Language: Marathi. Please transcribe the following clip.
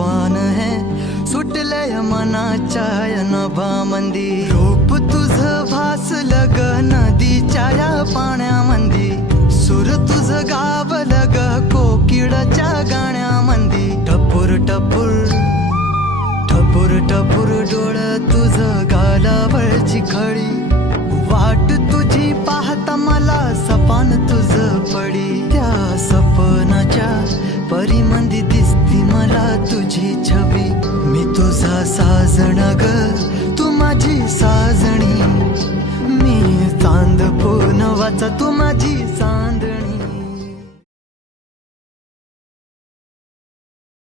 तुफान है सुटले मनाच्या नभामंदी रूप तुझ भासलं ग नदीच्या या पाण्यामंदी सूर तुझ गावलं ग कोकिळाच्या गाण्यामंदी टपूर टपूर टपूर टपूर डोळं तुझ गालावरची खळी वाट तुझी पाहता मला सपान तुझ पडी त्या सपनाच्या परिमंदी दिसती मला तुझी छवी मी तुझा साजण ग तू माझी साजणी मी चांद पूनवाचा तू माझी चांद